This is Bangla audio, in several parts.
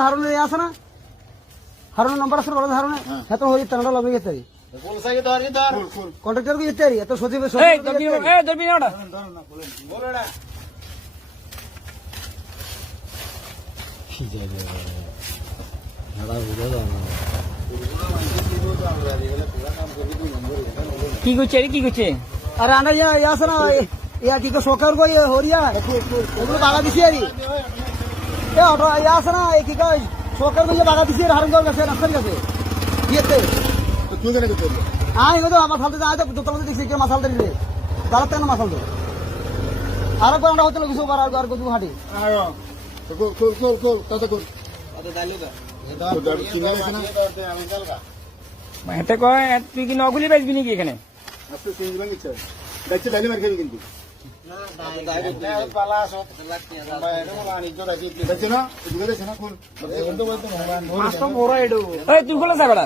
হারুন আছে না হারুন নম্বর আছে কলেজ হারুন এত হয়ে তেনাটা লবে গেছে কন্ট্রাক্টর কে যেতে এত সচিব কি করছে কি করছে? আরে আনা আছে না ইয়া কি সরকার কই হরিয়া এগুলো বাগা দিছি আর এ অটো ইয়া আছে না কি কই সরকার কই বাগা দিছি হারুন গেছে রাস্তার কাছে ইয়েতে তো তুই কেন করছিস এগুলো আমার ফালতে যায় তো দোতলা দেখছি কি মাসাল দিলে তার থেকে মাসাল দাও আর কোন আমরা হতে কিছু বার আর কিছু হাঁটি আয় তো কল তাতে কর আতে ডালি দা এটা কয় তুই কি নগুলি বেচবি নাকি এখানে? আজকে চেঞ্জ ভাঙি চাই দেখছি ডালি মার খাবি কিন্তু না ডাইরেক্ট পালা সব দেখছ না এদিকে দেখছ না কোন মাছ তো বড় এডো এই তুই কোলা সাগড়া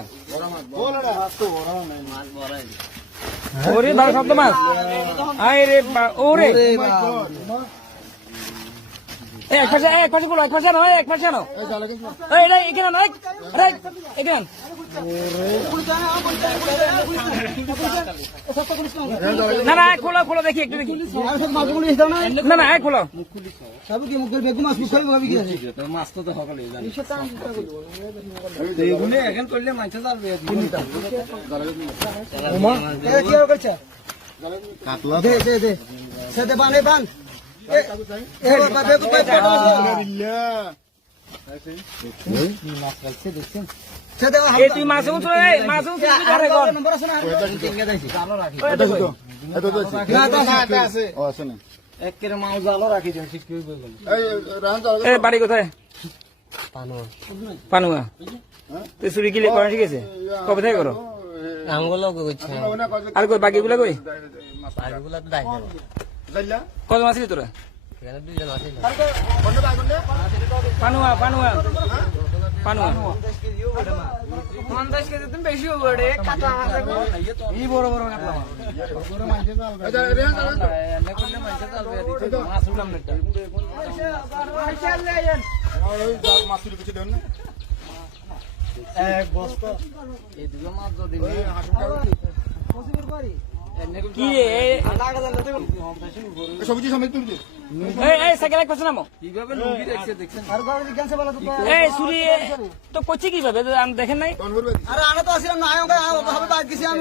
বলড়া মাছ তো বড় নাই মাছ বড় ওরে বড় শব্দ মাছ আয় রে ওরে এক পাশে কোলা এক পাশে না এই না এখানে না আরে এখানে না না খোলা দেখি একটু দেখি না না খোলা মাছ তো সকালে এখন করলে মাছ তুই মাছ বাড়ি কোথায়? পানুয়া তুই চুরি কিলে করা শিখেছে কবে থেকে করো? আর কই বাকিগুলা কই? কত মাছ ছিল তোরা? পানুয়া 50 কেজি তুমি বেশি হবে রে কাটা মাছ এই বড় কাটলা মাছ উঠলাম না এক বস্তা এই দুটো মাছ যদি কি সবজি সমেত তুলছে সাইকেল এক পাশে নামো কিভাবে লুঙ্গি দেখছেন আর এই চুরি তো করছে কিভাবে দেখেন নাই? আরে আনা তো আসিলাম না আয় ভাবে বাদ গেছি আমি